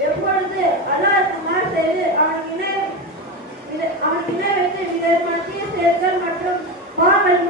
எப்பொழுது அல்லாஹ்க்கு மாறு செய்து அவனுக்கு இணை அவனுக்கு இணை வைத்து மத்திய செயல்கள் மற்றும் பாவல்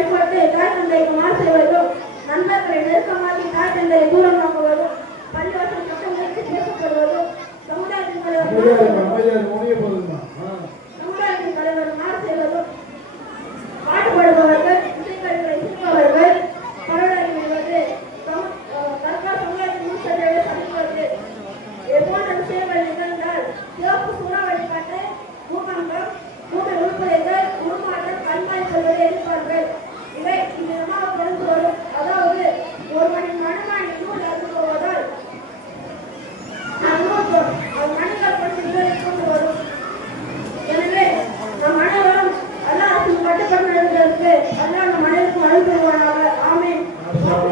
வழிபட்டு தாய் தந்தைக்கு மாற்ற வேண்டும் நண்பர்களை நெருக்கமாக்கி தாய் தந்தையை தூரம் Thank you.